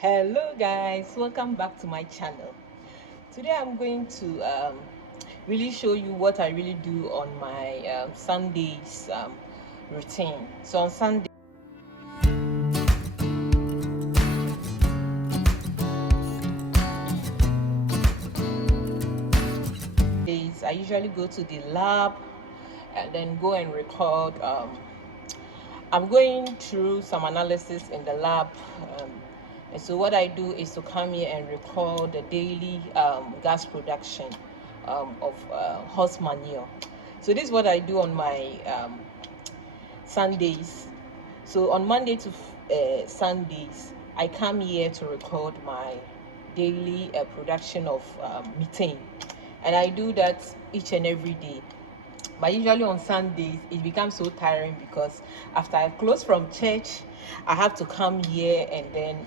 Hello guys, welcome back to my channel. Today I'm going to really show you what I really do on my Sundays routine. So on Sundays I usually go to the lab and then go and record. I'm going through some analysis in the lab, and so what I do is to come here and record the daily gas production of horse manure. So this is what I do on my Sundays. So on Monday to Sundays, I come here to record my daily production of methane, and I do that each and every day. But usually on Sundays it becomes so tiring because after I close from church, I have to come here and then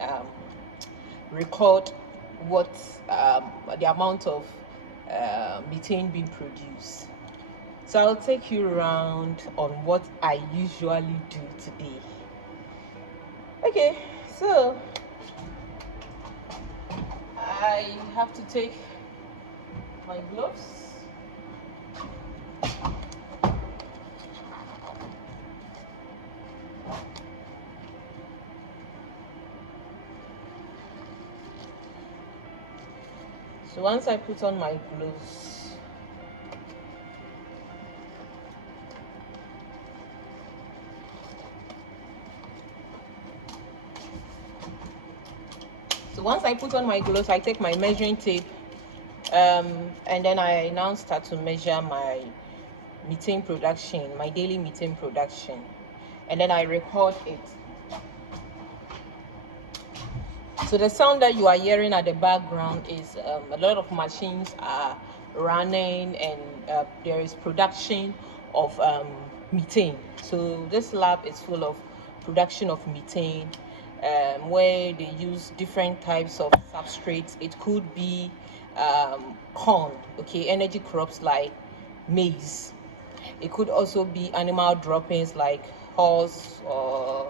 record what the amount of methane being produced. So I'll take you around on what I usually do today. Okay, so I have to take my gloves. So once I put on my gloves, I take my measuring tape, and then I now start to measure my methane production, my daily methane production, and then I record it. So the sound that you are hearing at the background is a lot of machines are running, and there is production of methane. So this lab is full of production of methane, where they use different types of substrates. It could be corn, okay, energy crops like maize. It could also be animal droppings like horse or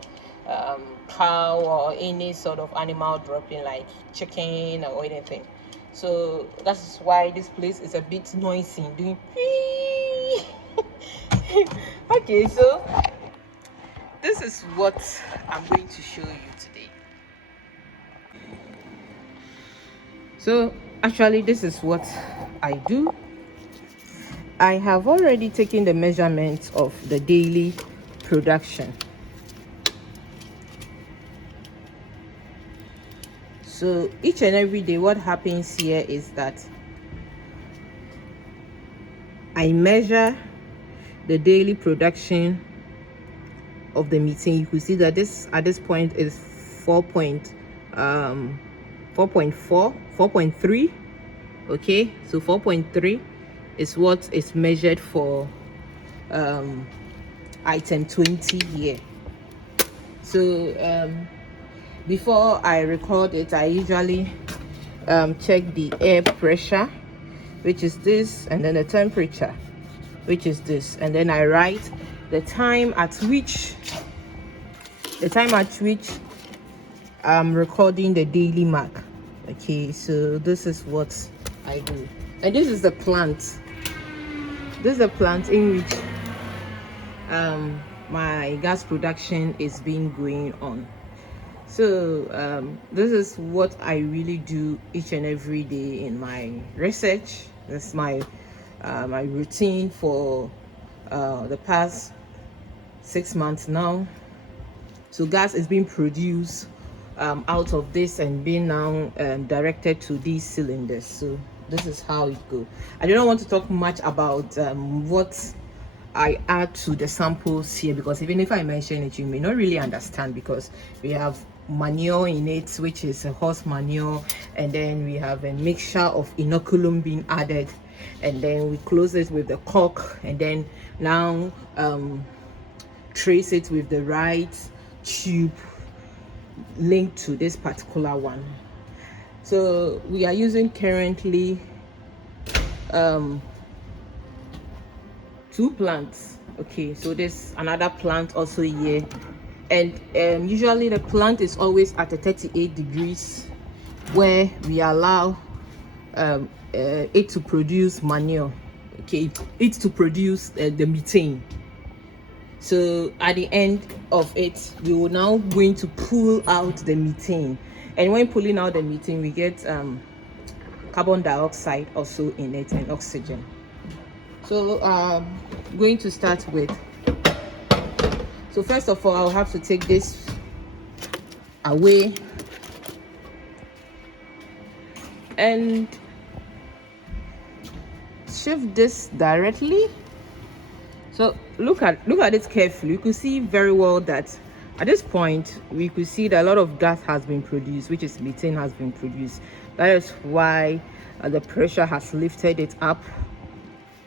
cow, or any sort of animal dropping like chicken or anything. So that's why this place is a bit noisy, doing okay, so this is what I'm going to show you today. So actually this is what I do. I have already taken the measurements of the daily production. So each and every day what happens here is that I measure the daily production of the methane. You can see that this at this point is 4.3. Okay, so 4.3 is what is measured for item 20 here. So before I record it, I usually check the air pressure, which is this, and then the temperature, which is this, and then I write the time at which I'm recording the daily mark. Okay, so this is what I do, and this is the plant. This is the plant in which my gas production is being going on. So this is what I really do each and every day in my research. That's my my routine for the past 6 months now. So gas is being produced out of this and being now directed to these cylinders. So this is how it goes. I don't want to talk much about what I add to the samples here, because even if I mention it, you may not really understand, because we have manure in it, which is a horse manure, and then we have a mixture of inoculum being added, and then we close it with the cork, and then now trace it with the right tube linked to this particular one. So we are using currently 2 plants. Okay, so there's another plant also here, And usually the plant is always at a 38 degrees where we allow it to produce manure, okay, it to produce the methane. So at the end of it, we will now going to pull out the methane, and when pulling out the methane, we get carbon dioxide also in it and oxygen. So going to start with, so first of all, I'll have to take this away and shift this directly. So look at it carefully. You could see very well that at this point we could see that a lot of gas has been produced, which is methane has been produced. That is why the pressure has lifted it up,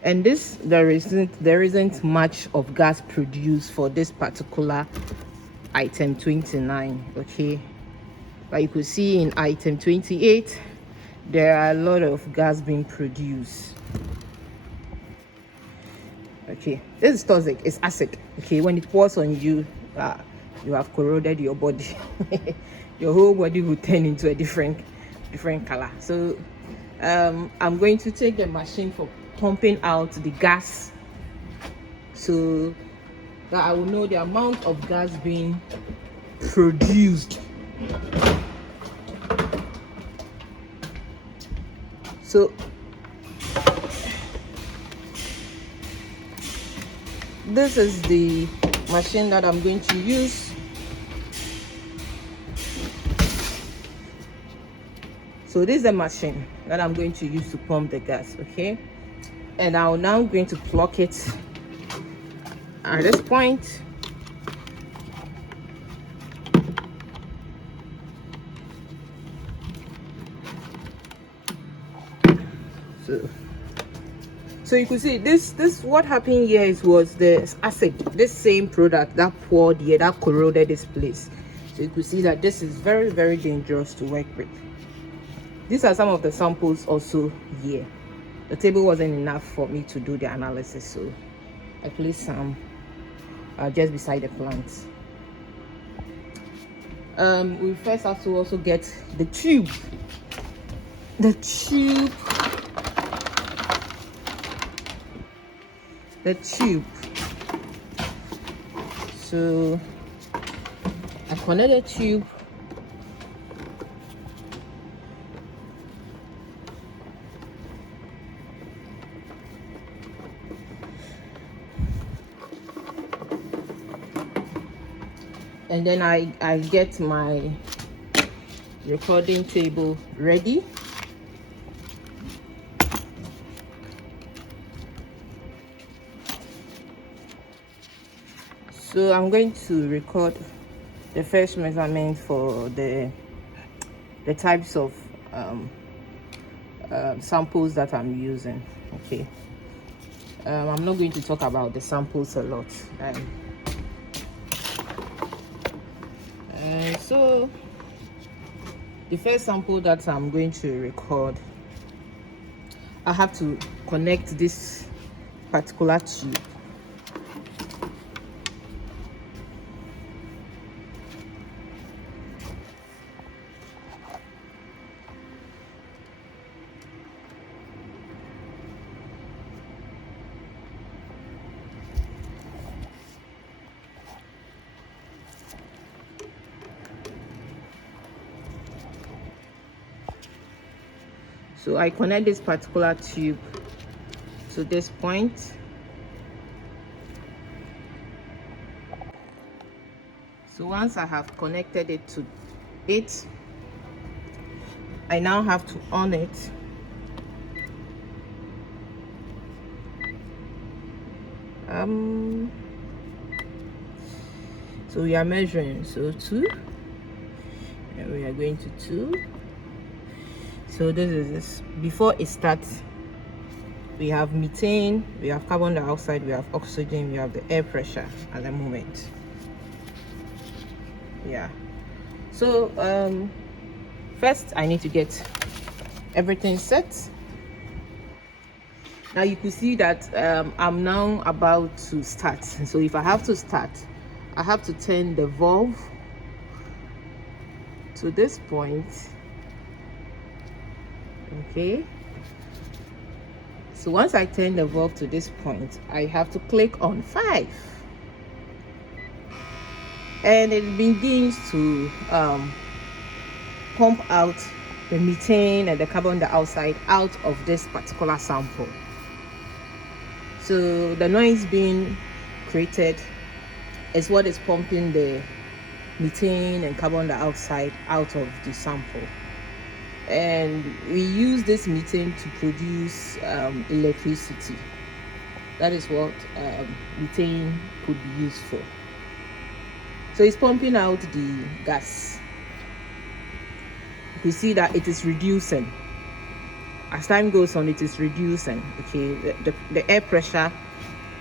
and there isn't much of gas produced for this particular item 29, okay. But you could see in item 28 there are a lot of gas being produced. Okay, this is toxic, it's acid. Okay, when it pours on you, you have corroded your body. Your whole body will turn into a different color. So I'm going to take the machine for pumping out the gas, so that I will know the amount of gas being produced. So this is the machine that I'm going to use. So this is the machine that I'm going to use to pump the gas, okay. And I'm now going to plug it at this point. So you could see this what happened here was the acid, this same product that poured here, that corroded this place. So you could see that this is very, very dangerous to work with. These are some of the samples also here. The table wasn't enough for me to do the analysis, so I placed some just beside the plants. We first have to also get the tube. So I connect the tube. And then I get my recording table ready. So I'm going to record the first measurement for the types of samples that I'm using, okay. I'm not going to talk about the samples a lot. So the first sample that I'm going to record, I have to connect this particular tube. So I connect this particular tube to this point. So once I have connected it to it, I now have to on it. So we are measuring, so 2, and we are going to 2. So this is this. Before it starts, we have methane, we have carbon dioxide, we have oxygen, we have the air pressure at the moment. Yeah. So first I need to get everything set. Now you can see that I'm now about to start. So if I have to start, I have to turn the valve to this point. Okay, so once I turn the valve to this point, I have to click on 5, and it begins to pump out the methane and the carbon dioxide out of this particular sample. So the noise being created is what is pumping the methane and carbon dioxide out of the sample. And we use this methane to produce electricity. That is what methane could be used for. So it's pumping out the gas. You see that it is reducing. As time goes on, it is reducing. Okay, the air pressure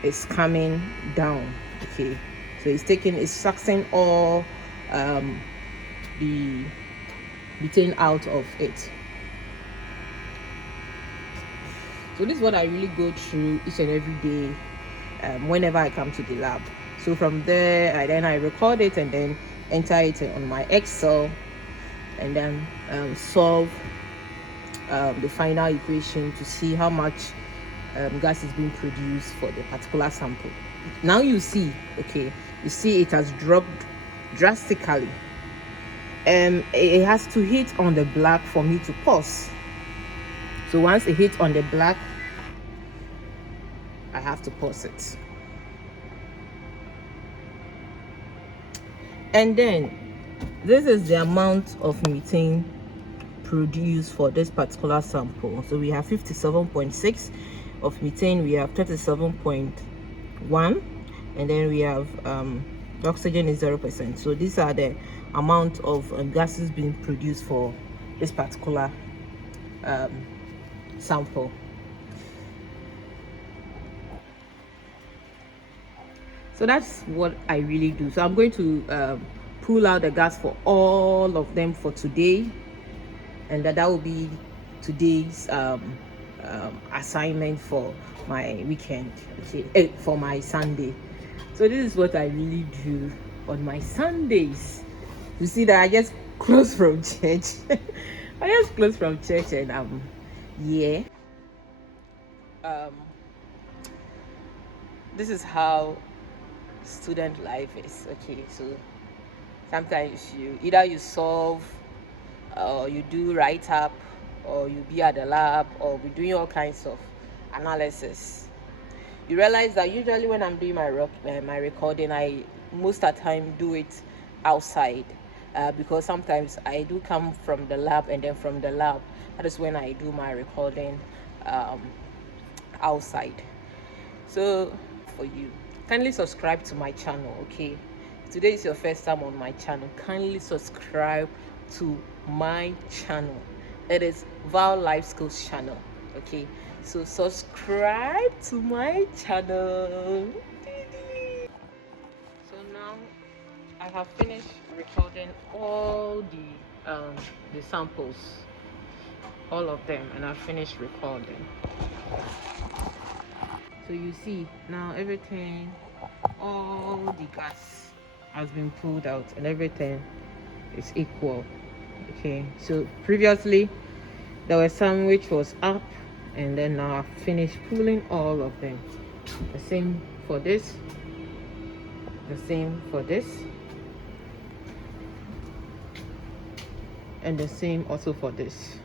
is coming down. Okay, so it's sucking all the methane out of it. So this is what I really go through each and every day whenever I come to the lab. So from there, I record it and then enter it on my Excel, and then solve the final equation to see how much gas is being produced for the particular sample. Now you see it has dropped drastically. It has to hit on the black for me to pause. So once it hits on the black, I have to pause it. And then this is the amount of methane produced for this particular sample. So we have 57.6 of methane, we have 37.1, and then we have the oxygen is 0%. So these are the amount of gases being produced for this particular sample. So that's what I really do. So I'm going to pull out the gas for all of them for today, and that will be today's assignment for my weekend, okay, for my Sunday. So this is what I really do on my Sundays. You see that I just close from church. I just close from church, and yeah, this is how student life is. Okay, so sometimes you solve, or you do write up, or you be at the lab, or be doing all kinds of analysis. You realize that usually when I'm doing my recording, I most of the time do it outside, because sometimes I do come from the lab, and then from the lab, that is when I do my recording outside. So for you, kindly subscribe to my channel. Okay, if today is your first time on my channel, kindly subscribe to my channel. It is Val Life Skills channel. Okay, so subscribe to my channel. So now I have finished recording all the samples, all of them, and I've finished recording. So you see now everything, all the gas has been pulled out, and everything is equal. Okay, so previously there were some which was up, and then now I've finished pulling all of them. The same for this, the same for this, and the same also for this.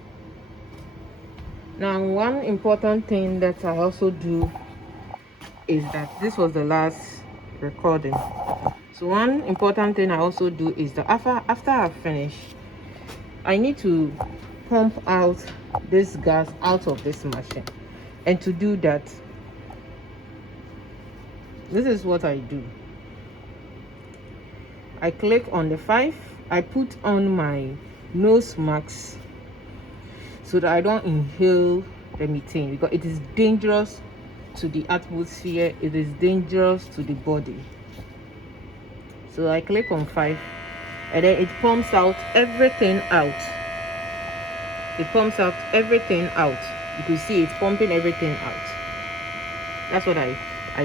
Now one important thing that I also do is that this was the last recording. So one important thing I also do is that after I finish, I need to pump out this gas out of this machine. And to do that, this is what I do. I click on the 5, I put on my nose mask so that I don't inhale the methane, because it is dangerous to the atmosphere, it is dangerous to the body. So I click on 5, and then it pumps out everything out. It pumps out everything out. You can see it's pumping everything out. That's what I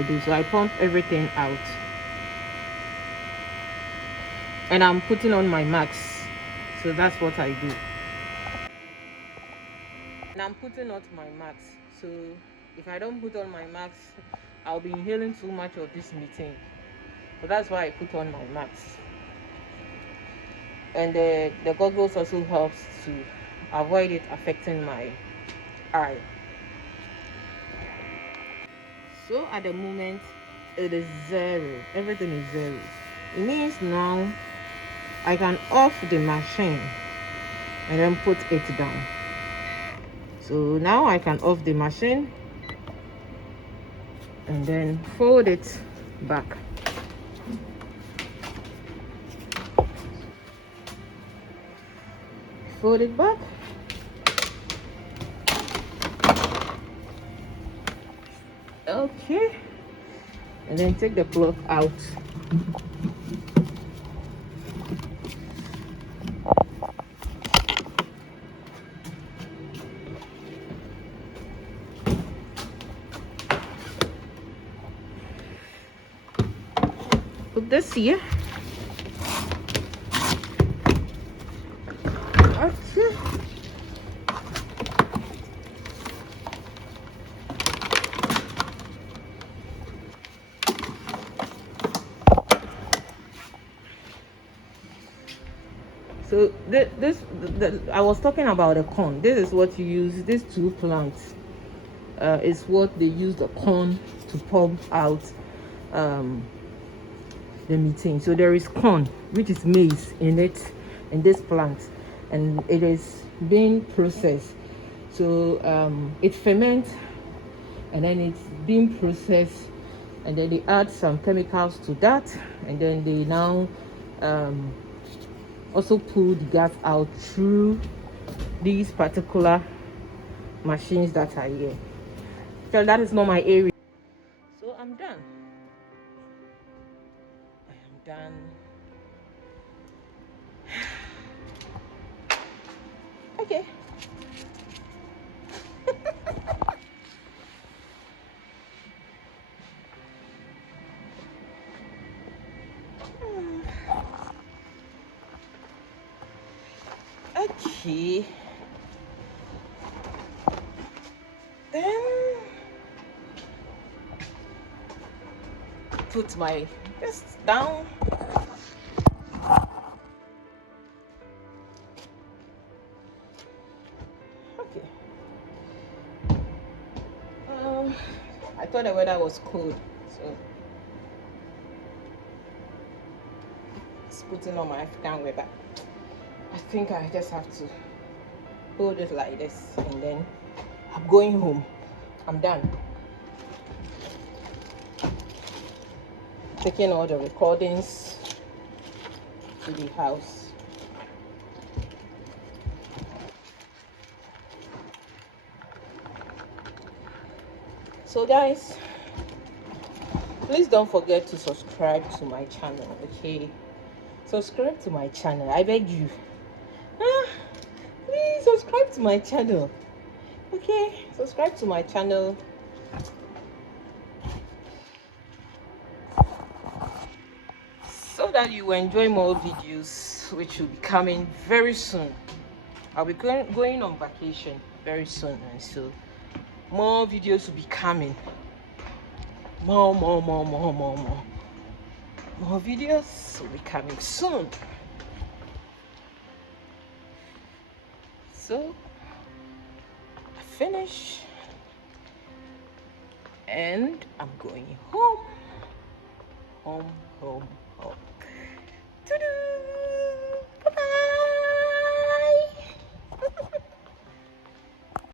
do. So I pump everything out. and I'm putting on my mask. So that's what I do. And I'm putting on my mask. So if I don't put on my mask, I'll be inhaling too much of this meeting. So that's why I put on my mask. And the goggles also helps to avoid it affecting my eye. So at the moment, it is 0. Everything is 0. It means now I can off the machine and then put it down. So now I can off the machine and then fold it back. Fold it back. Okay. And then take the plug out. Put this here. Okay. So I was talking about the corn. This is what you use. These two plants is what they use the corn to pump out the methane. So there is corn, which is maize, in it, in this plant, and it is being processed. So it ferments, and then it's being processed, and then they add some chemicals to that, and then they now also pull the gas out through these particular machines that are here. So that is not my area. So I'm done. I am done. Okay. Okay. Then put my this down. Okay. I thought the weather was cold, so it's putting on my African weather. I think I just have to hold it like this, and then I'm going home. I'm done. Taking all the recordings to the house. So guys, please don't forget to subscribe to my channel. Okay, subscribe to my channel, I beg you. Please subscribe to my channel. Okay, subscribe to my channel. So that you enjoy more videos, which will be coming very soon. I'll be going on vacation very soon, and so more videos will be coming. More videos will be coming soon. So I finish and I'm going home.